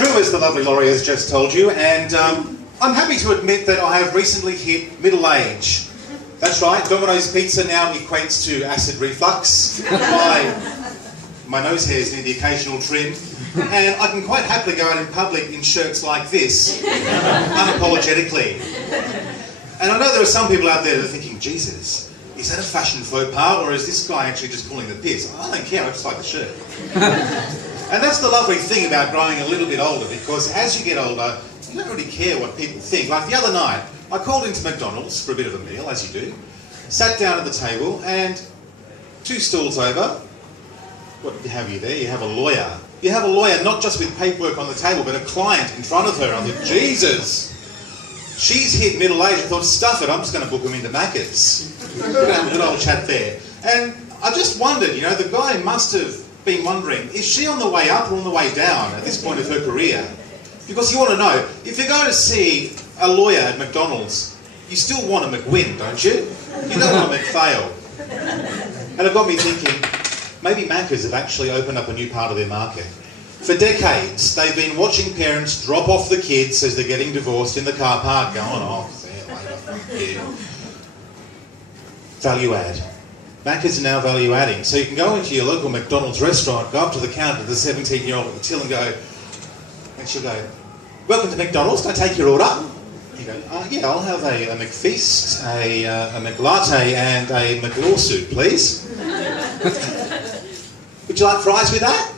Andrew, as the lovely Laurie has just told you, and I'm happy to admit that I have recently hit middle age. That's right, Domino's Pizza now equates to acid reflux. My nose hairs need the occasional trim, and I can quite happily go out in public in shirts like this, unapologetically. And I know there are some people out there that are thinking, Jesus, is that a fashion faux pas, or is this guy actually just pulling the piss? I don't care, I just like the shirt. And that's the lovely thing about growing a little bit older, because as you get older, you don't really care what people think. Like the other night, I called into McDonald's for a bit of a meal, as you do, sat down at the table, and 2 stalls over, what have you there? You have a lawyer. You have a lawyer not just with paperwork on the table, but a client in front of her. I thought, Jesus, she's hit middle age. I thought, stuff it, I'm just going to book them into Macca's. We're going to have a good old chat there. And I just wondered, you know, the guy must have been wondering, is she on the way up or on the way down at this point of her career? Because you want to know, if you're going to see a lawyer at McDonald's, you still want a McWin, don't you? You don't want a McFail. And it got me thinking, maybe Macca's have actually opened up a new part of their market. For decades, they've been watching parents drop off the kids as they're getting divorced in the car park, going, oh, see you later, fuck you. Value add. Macca's are now value adding. So you can go into your local McDonald's restaurant, go up to the counter to the 17-year-old at the till and go, and she'll go, welcome to McDonald's, can I take your order? You go, yeah, I'll have a McFeast, a McLatte and a McLawsuit, please. Would you like fries with that?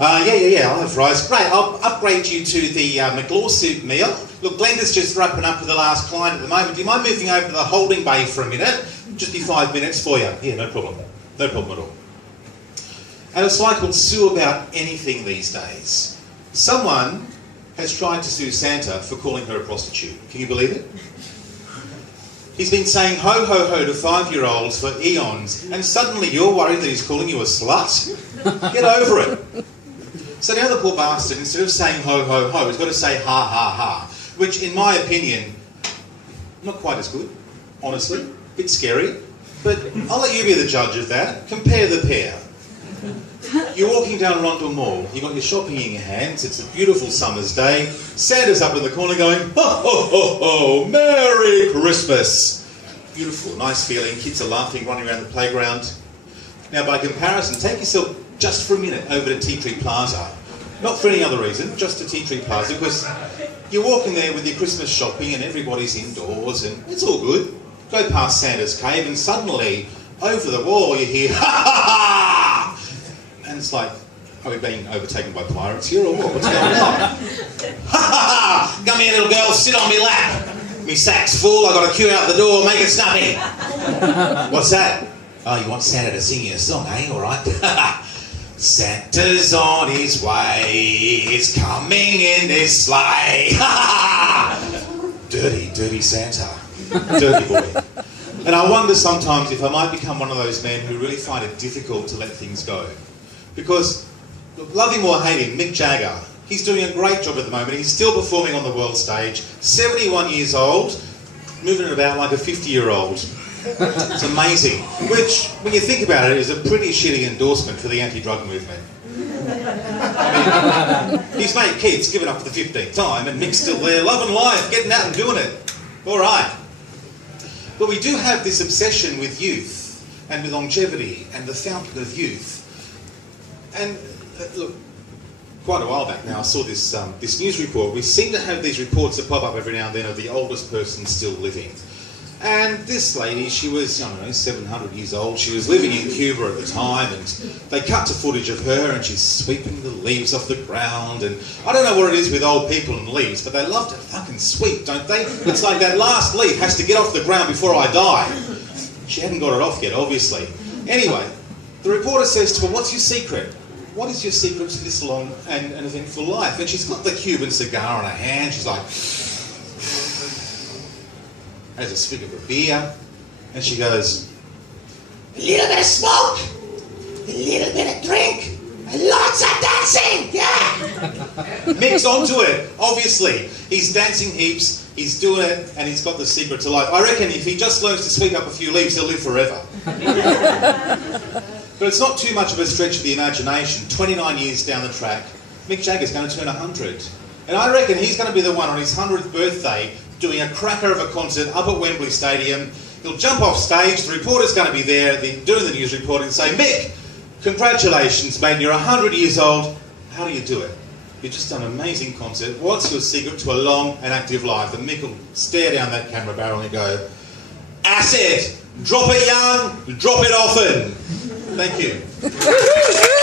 Yeah, I'll have fries. Great, I'll upgrade you to the McLawsuit meal. Look, Glenda's just wrapping up with the last client at the moment. Do you mind moving over to the holding bay for a minute? Just be 5 minutes for you. Yeah, no problem. No problem at all. And it's like we'll sue about anything these days. Someone has tried to sue Santa for calling her a prostitute. Can you believe it? He's been saying ho ho ho to 5-year-olds for eons, and suddenly you're worried that he's calling you a slut? Get over it. So now the poor bastard, instead of saying ho ho ho, has got to say ha ha ha, which in my opinion, not quite as good, honestly. A bit scary, but I'll let you be the judge of that. Compare the pair. You're walking down Rondell Mall, you've got your shopping in your hands, it's a beautiful summer's day, Santa's up in the corner going, ho ho ho ho, Merry Christmas. Beautiful, nice feeling, kids are laughing, running around the playground. Now by comparison, take yourself just for a minute over to Tea Tree Plaza. Not for any other reason, just to Tea Tree Plaza, because you're walking there with your Christmas shopping and everybody's indoors and it's all good. Go past Santa's cave and suddenly, over the wall, you hear, ha ha ha! And it's like, are we being overtaken by pirates here or what? What's going on? Ha ha ha! Come here, little girl, sit on me lap. Me sack's full, I've got to queue out the door, make it snappy. What's that? Oh, you want Santa to sing you a song, eh? All right. Santa's on his way, he's coming in his sleigh. Ha ha! Dirty, dirty Santa. Dirty boy. And I wonder sometimes if I might become one of those men who really find it difficult to let things go. Because, look, love him or hate him, Mick Jagger, he's doing a great job at the moment. He's still performing on the world stage, 71 years old, moving about like a 50-year-old. It's amazing. Which, when you think about it, is a pretty shitty endorsement for the anti-drug movement. I mean, he's made kids, given up for the 15th time, and Mick's still there, loving life, getting out and doing it. All right. But we do have this obsession with youth, and with longevity, and the fountain of youth. And, look, quite a while back now, I saw this, this news report. We seem to have these reports that pop up every now and then of the oldest person still living. And this lady, she was, I don't know, 700 years old. She was living in Cuba at the time, and they cut to footage of her, and she's sweeping the leaves off the ground. And I don't know what it is with old people and leaves, but they love to fucking sweep, don't they? It's like that last leaf has to get off the ground before I die. She hadn't got it off yet, obviously. Anyway, the reporter says to her, what's your secret? What is your secret to this long and eventful life? And she's got the Cuban cigar in her hand. She's like, has a swig of a beer, and she goes, a little bit of smoke, a little bit of drink, and lots of dancing, yeah! Mick's onto it, obviously. He's dancing heaps, he's doing it, and he's got the secret to life. I reckon if he just learns to sweep up a few leaves, he'll live forever. But it's not too much of a stretch of the imagination. 29 years down the track, Mick Jagger's going to turn 100. And I reckon he's going to be the one on his 100th birthday doing a cracker of a concert up at Wembley Stadium. He'll jump off stage, the reporter's going to be there doing the news report and say, Mick, congratulations, mate, you're 100 years old. How do you do it? You've just done an amazing concert. What's your secret to a long and active life? And Mick will stare down that camera barrel and go, acid! Drop it young, drop it often. Thank you.